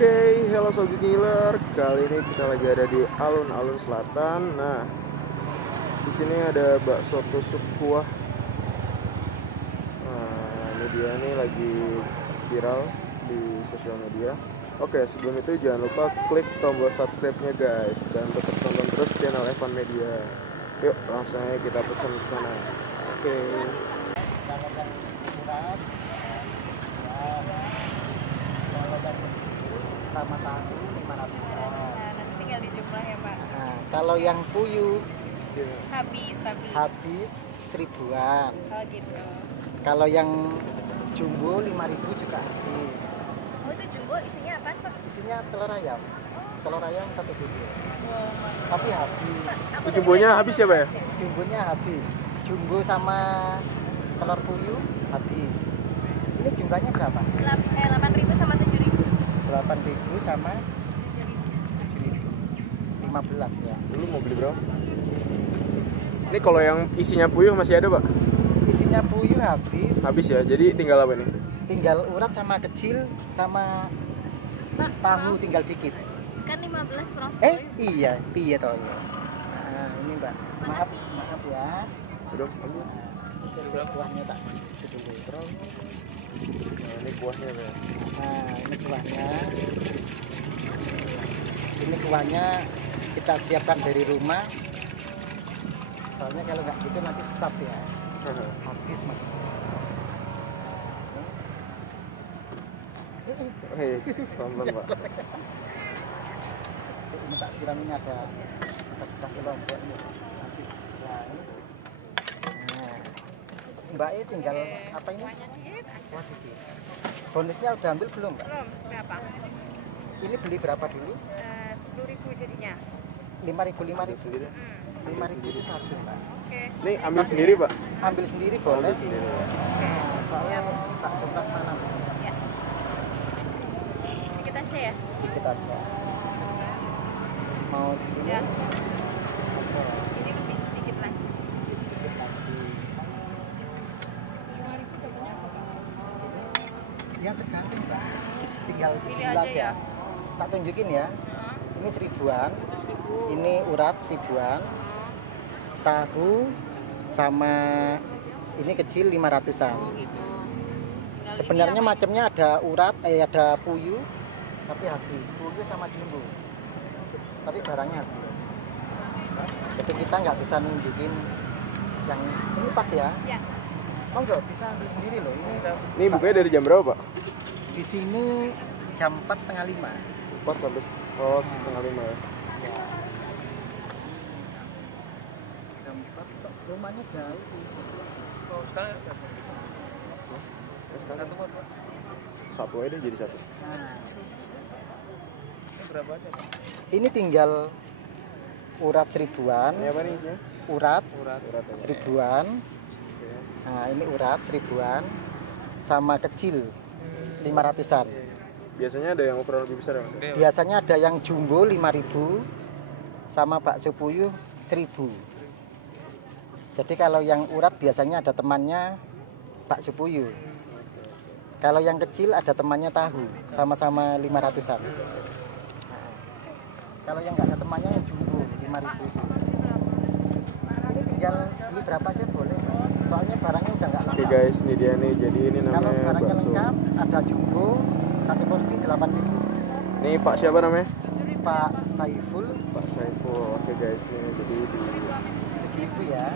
Oke, hello Sobat Ngiler. Kali ini kita lagi ada di alun-alun selatan. Nah, di sini ada bakso tusuk kuah. Nah, ini dia nih lagi viral di sosial media. Oke, sebelum itu jangan lupa klik tombol subscribe-nya guys, dan tetap tonton terus channel Evan Media. Yuk, langsung aja kita pesan ke sana. Oke. Sama tahu 500. Nah, nanti tinggal dijumlah ya Pak. Nah, kalau yang puyuh Habis. 1000-an. Oh gitu. Kalau yang jumbo 5000 juga habis. Oh itu jumbo isinya apa Pak? Isinya telur ayam. Telur ayam 1 biji. Wow. Tapi habis. Aku Itu jumbonya habis ya, Pak ya? Jumbonya habis. Jumbo sama telur puyuh habis. Ini jumlahnya berapa? 8.000 sama 7.000. 8.000 sama 7.000. 15 ya. Dulu mau beli berapa? Ini kalau yang isinya puyuh masih ada, Pak? Isinya puyuh habis. Habis ya. Jadi tinggal apa nih? Tinggal urat sama kecil sama Pak, tahu maaf, tinggal dikit. kan 15 per 10. Iya, piye toh ya. Nah, ini Mbak. Maaf, Makasih. maaf ya. Udah, ambil. Nah, kuahnya tak dulu terus. Nah, ini kuahnya, Pak. Nah, ini kuahnya. Ini kuahnya kita siapkan dari rumah. Soalnya kalau nggak gitu nanti sesat ya. Habis Mas. Hei, pelan-pelan, Pak. Ini tak siram, ini ada kasih lombok ini. Nanti nah, ini. Nah, Mbak E tinggal apa ini? Kuahnya dikit aja. Wah, sedikit. Bonusnya udah ambil belum, Mbak? Belum, berapa? Ini beli berapa dulu? 10.000 jadinya. 5.000, Ambil 5.000. sendiri. 5.000 itu satu, Mbak. Oke. Ini ambil sendiri, Pak. Ambil sendiri boleh. Ambil sendiri ya. Nah, soalnya tak suka mana Ya. Dikit aja ya. dikit aja. Mau segini? Ya. Oke. Ini lebih sedikit lagi. Sedikit lagi. 5.000 dapatnya apa Pak? Ya tergantung, Mbak. Tinggal Pilih jumlah aja ya. Tak tunjukin ya. Heeh. Ini 1000-an. 1.000. Ini urat 1000-an. Tahu sama ini kecil 500-an. Oh gitu. Tinggal Sebenarnya ini apa? macamnya ada urat, ada puyuh, tapi habis. Puyuh sama jumbo. Tapi barangnya habis. Jadi kita nggak bisa nunjukin yang ini pas ya. Ya. Oh nggak bisa ambil sendiri loh. Ini bukanya dari jam berapa, Pak? Di sini jam 4:30. 4 sampai setengah 5 ya. Ya. Jam 4 rumahnya jauh. Oh, sekarang Satu aja deh, jadi satu. Nah, ini berapa aja, Pak? ini tinggal urat 1000-an. Ini apa nih isinya? Urat Urat aja. 1000-an. Oke. Nah, ini urat 1000-an sama kecil 500-an. Biasanya ada yang ukuran lebih besar ya, Mas? Biasanya ada yang jumbo 5.000 sama bakso puyuh 1.000. Jadi kalau yang urat biasanya ada temannya bakso puyuh. Kalau yang kecil ada temannya tahu, sama-sama 500-an. Nah, kalau yang nggak ada temannya yang jumbo 5.000. Ini tinggal beli berapa aja boleh. Soalnya barangnya udah nggak Oke lengkap. guys, ini dia nih. Jadi ini Kalau namanya barangnya bakso. lengkap, ada jumbo satu porsi 8.000. Ini Pak siapa namanya? Pak Saiful Pak Saiful. Oke guys, nih jadi di 7.000 ya.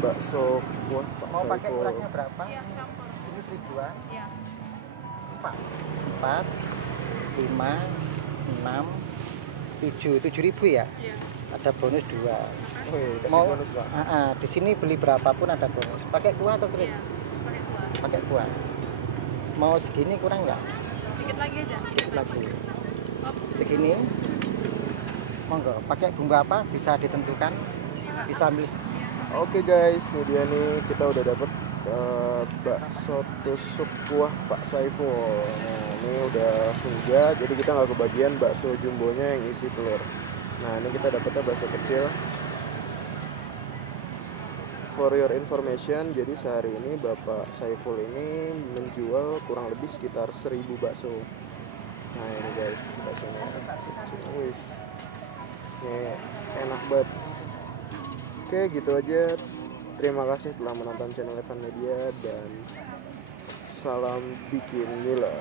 bakso kuah Pak Mau pakai Saiful. uratnya berapa? Iya, campur. Ini 1.000-an. Iya. 4, 5, 6, 7, 7.000 ya. Iya. Ada bonus 2. Wih, kasih Mau bonus, Pak. di sini beli berapapun ada bonus. Pakai kuah atau kering? Iya. Pakai kuah. Pakai kuah. Mau segini kurang nggak? Dikit lagi aja. Dikit lagi. Oh, Segini. Monggo. Pakai bumbu apa? Bisa ditentukan. Bisa ambil. Oke guys, ini dia nih, kita udah dapet bakso tusuk kuah Pak Saiful. Nah ini udah senja, jadi kita nggak kebagian bakso jumbonya yang isi telur. Nah ini kita dapetnya bakso kecil. For your information, jadi sehari ini Bapak Saiful ini menjual kurang lebih sekitar 1000 bakso. Nah ini guys, baksonya. Wih, ini enak banget. Oke, gitu aja. Terima kasih telah menonton channel Evan Media dan salam bikin gila.